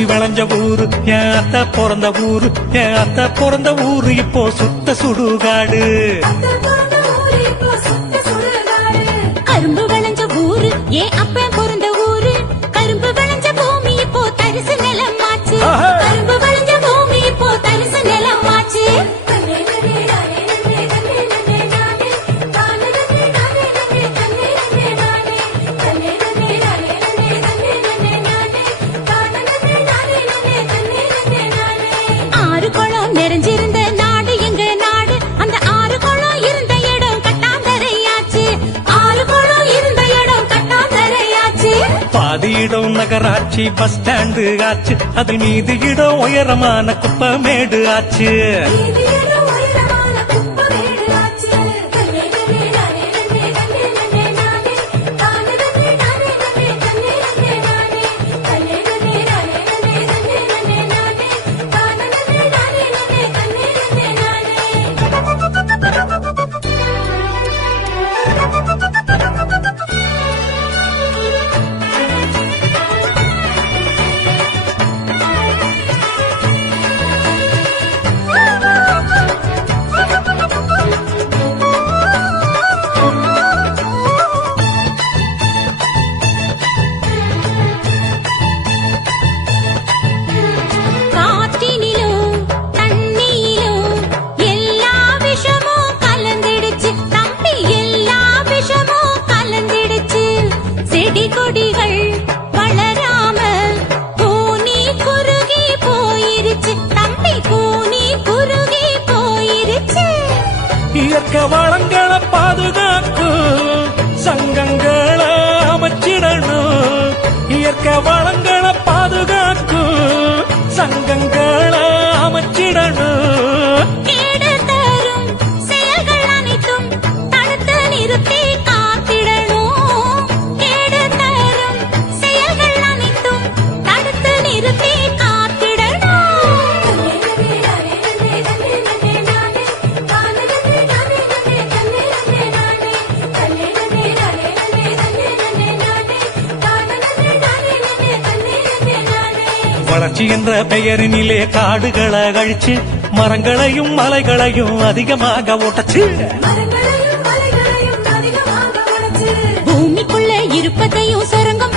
அரிசி விளைஞ்ச ஊரு என் அத்தை பிறந்த ஊரு, என் அத்தை பிறந்த ஊரு இப்போ சுத்த சுடுகாடு. கரும்பு விளைஞ்ச ஊரு என் அப்ப பிறந்த ஊரு, கரும்பு விளைஞ்ச பூமி இப்போ தரிசு நிலமாச்சு. கரும்பு விளைஞ்ச பூமி இப்போ தரிசு நிலமாச்சு. ஆறு குளம் நிறைஞ்சிருந்த நாடு எங்க நாடு, அந்த ஆறு குளம் இருந்த இடம் கட்டாந்தரையாச்சு. ஆறு குளம் இருந்த இடம் கட்டாந்தரையாச்சு. பாதி இடம் நகராட்சி பஸ் ஸ்டாண்டு ஆச்சு, அது மீதி இடம் உயரமான குப்பமேடு ஆச்சு. இயற்கை வளங்களை பாதுகாக்கும் சங்கங்களை அமைச்சிடணும். இயற்கை வளங்களை பாதுகாக்கும் சங்கங்களை அமைச்சிடணும். கேடு தரும் செயல்கள் அனைத்தும் தடுத்து நிறுத்தி காத்திடணும். கேடு தரும் செயல்கள் அனைத்தும் தடுத்து நிறுத்தி வளர்ச்சி என்ற பெயரினிலே காடுகளை அழிச்சு மரங்களையும் மலைகளையும் அதிகமாக ஓட்டச்சு. பூமிக்குள்ள இருப்பதையும் சுரங்கம்